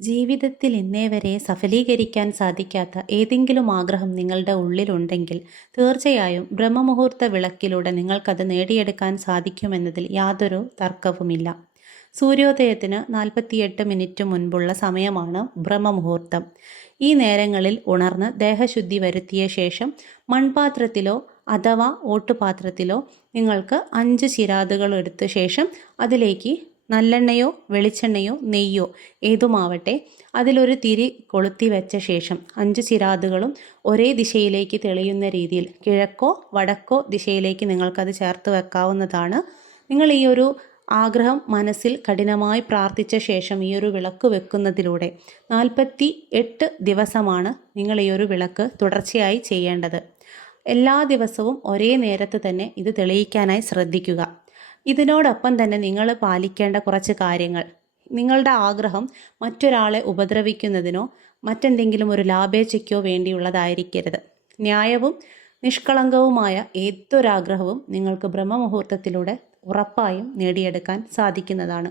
ജീവിതത്തിൽ ഇന്നേ വരെ സഫലീകരിക്കാൻ സാധിക്കാത്ത ഏതെങ്കിലും ആഗ്രഹം നിങ്ങളുടെ ഉള്ളിലുണ്ടെങ്കിൽ തീർച്ചയായും ബ്രഹ്മമുഹൂർത്ത വിളക്കിലൂടെ നിങ്ങൾക്കത് നേടിയെടുക്കാൻ സാധിക്കുമെന്നതിൽ യാതൊരു തർക്കവുമില്ല. സൂര്യോദയത്തിന് നാൽപ്പത്തിയെട്ട് മിനിറ്റ് മുൻപുള്ള സമയമാണ് ബ്രഹ്മമുഹൂർത്തം. ഈ നേരങ്ങളിൽ ഉണർന്ന് ദേഹശുദ്ധി വരുത്തിയ ശേഷം മൺപാത്രത്തിലോ അഥവാ ഓട്ടുപാത്രത്തിലോ നിങ്ങൾക്ക് അഞ്ച് ചിരാതുകൾ എടുത്ത ശേഷം അതിലേക്ക് നല്ലെണ്ണയോ വെളിച്ചെണ്ണയോ നെയ്യോ ഏതുമാവട്ടെ അതിലൊരു തിരി കൊളുത്തി വെച്ച ശേഷം അഞ്ച് ചിരാതുകളും ഒരേ ദിശയിലേക്ക് തെളിയുന്ന രീതിയിൽ കിഴക്കോ വടക്കോ ദിശയിലേക്ക് നിങ്ങൾക്കത് ചേർത്ത് വെക്കാവുന്നതാണ്. നിങ്ങൾ ഈ ഒരു ആഗ്രഹം മനസ്സിൽ കഠിനമായി പ്രാർത്ഥിച്ച ശേഷം ഈ ഒരു വിളക്ക് വെക്കുന്നതിലൂടെ നാൽപ്പത്തി എട്ട് ദിവസമാണ് നിങ്ങൾ ഈ ഒരു വിളക്ക് തുടർച്ചയായി ചെയ്യേണ്ടത്. എല്ലാ ദിവസവും ഒരേ നേരത്ത് തന്നെ ഇത് തെളിയിക്കാനായി ശ്രദ്ധിക്കുക. ഇതിനോടൊപ്പം തന്നെ നിങ്ങൾ പാലിക്കേണ്ട കുറച്ച് കാര്യങ്ങൾ. നിങ്ങളുടെ ആഗ്രഹം മറ്റൊരാളെ ഉപദ്രവിക്കുന്നതിനോ മറ്റെന്തെങ്കിലും ഒരു ലാഭേച്ഛയ്ക്കോ വേണ്ടിയുള്ളതായിരിക്കരുത്. ന്യായവും നിഷ്കളങ്കവുമായ ഏതൊരാഗ്രഹവും നിങ്ങൾക്ക് ബ്രഹ്മമുഹൂർത്തത്തിലൂടെ ഉറപ്പായും നേടിയെടുക്കാൻ സാധിക്കുന്നതാണ്.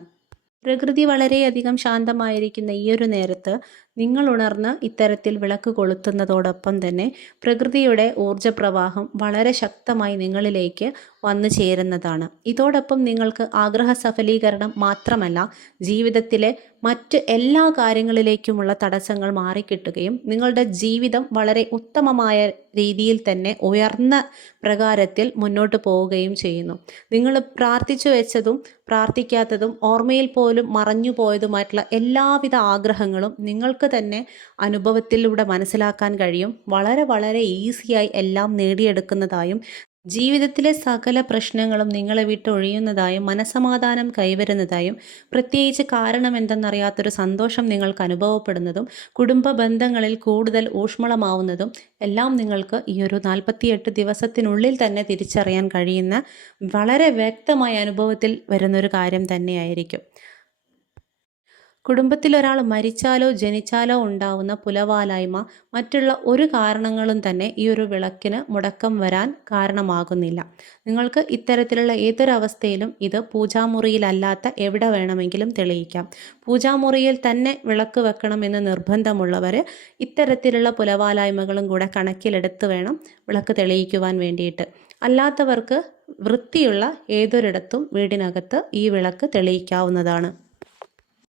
പ്രകൃതി വളരെയധികം ശാന്തമായിരിക്കുന്ന ഈ ഒരു നേരത്ത് നിങ്ങൾ ഉണർന്ന് ഇത്തരത്തിൽ വിളക്ക് കൊളുത്തുന്നതോടൊപ്പം തന്നെ പ്രകൃതിയുടെ ഊർജ പ്രവാഹം വളരെ ശക്തമായി നിങ്ങളിലേക്ക് വന്നു ചേരുന്നതാണ്. ഇതോടൊപ്പം നിങ്ങൾക്ക് ആഗ്രഹ സഫലീകരണം മാത്രമല്ല ജീവിതത്തിലെ മറ്റ് എല്ലാ കാര്യങ്ങളിലേക്കുമുള്ള തടസ്സങ്ങൾ മാറിക്കിട്ടുകയും നിങ്ങളുടെ ജീവിതം വളരെ ഉത്തമമായ രീതിയിൽ തന്നെ ഉയർന്ന പ്രകാരത്തിൽ മുന്നോട്ട് പോവുകയും ചെയ്യുന്നു. നിങ്ങൾ പ്രാർത്ഥിച്ചു വെച്ചതും പ്രാർത്ഥിക്കാത്തതും ഓർമ്മയിൽ പോലും മറഞ്ഞു പോയതുമായിട്ടുള്ള എല്ലാവിധ ആഗ്രഹങ്ങളും നിങ്ങൾക്ക് തന്നെ അനുഭവത്തിലൂടെ മനസ്സിലാക്കാൻ കഴിയും. വളരെ വളരെ ഈസിയായി എല്ലാം നേടിയെടുക്കുന്നതായും ജീവിതത്തിലെ സകല പ്രശ്നങ്ങളും നിങ്ങളെ വിട്ടൊഴിയുന്നതായും മനസമാധാനം കൈവരുന്നതായും പ്രത്യേകിച്ച് കാരണം എന്തെന്നറിയാത്തൊരു സന്തോഷം നിങ്ങൾക്ക് അനുഭവപ്പെടുന്നതും കുടുംബ ബന്ധങ്ങളിൽ കൂടുതൽ ഊഷ്മളമാവുന്നതും എല്ലാം നിങ്ങൾക്ക് ഈ ഒരു നാൽപ്പത്തിയെട്ട് ദിവസത്തിനുള്ളിൽ തന്നെ തിരിച്ചറിയാൻ കഴിയുന്ന വളരെ വ്യക്തമായ അനുഭവത്തിൽ വരുന്നൊരു കാര്യം തന്നെയായിരിക്കും. കുടുംബത്തിൽ ഒരാൾ മരിച്ചാലോ ജനിച്ചാലോ ഉണ്ടാവുന്ന പുലവാലായ്മ മറ്റുള്ള ഒരു കാരണങ്ങളും തന്നെ ഈ ഒരു വിളക്കിന് മുടക്കം വരാൻ കാരണമാകുന്നില്ല. നിങ്ങൾക്ക് ഇത്തരത്തിലുള്ള ഏതൊരവസ്ഥയിലും ഇത് പൂജാമുറിയിലല്ലാത്ത എവിടെ വേണമെങ്കിലും തെളിയിക്കാം. പൂജാമുറിയിൽ തന്നെ വിളക്ക് വെക്കണം വെക്കണമെന്ന് നിർബന്ധമുള്ളവർ ഇത്തരത്തിലുള്ള പുലവാലായ്മകളും കൂടെ കണക്കിലെടുത്ത് വേണം വിളക്ക് തെളിയിക്കുവാൻ വേണ്ടിയിട്ട്. അല്ലാത്തവർക്ക് വൃത്തിയുള്ള ഏതൊരിടത്തും വീടിനകത്ത് ഈ വിളക്ക് തെളിയിക്കാവുന്നതാണ്.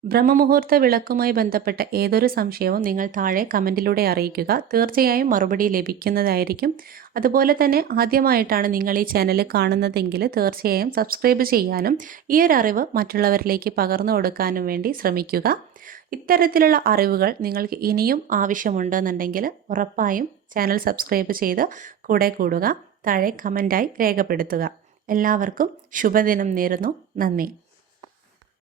ബ്രഹ്മമുഹൂർത്ത വിളക്കുമായി ബന്ധപ്പെട്ട ഏതൊരു സംശയവും നിങ്ങൾ താഴെ കമന്റിലൂടെ അറിയിക്കുക. തീർച്ചയായും മറുപടി ലഭിക്കുന്നതായിരിക്കും. അതുപോലെ തന്നെ ആദ്യമായിട്ടാണ് നിങ്ങൾ ഈ ചാനൽ കാണുന്നതെങ്കിൽ തീർച്ചയായും സബ്സ്ക്രൈബ് ചെയ്യാനും ഈ ഒരു അറിവ് മറ്റുള്ളവരിലേക്ക് പകർന്നു കൊടുക്കാനും വേണ്ടി ശ്രമിക്കുക. ഇത്തരത്തിലുള്ള അറിവുകൾ നിങ്ങൾക്ക് ഇനിയും ആവശ്യമുണ്ടെന്നുണ്ടെങ്കിൽ ഉറപ്പായും ചാനൽ സബ്സ്ക്രൈബ് ചെയ്ത് കൂടെ കൂടുക. താഴെ കമന്റായി രേഖപ്പെടുത്തുക. എല്ലാവർക്കും ശുഭദിനം നേരുന്നു. നന്ദി.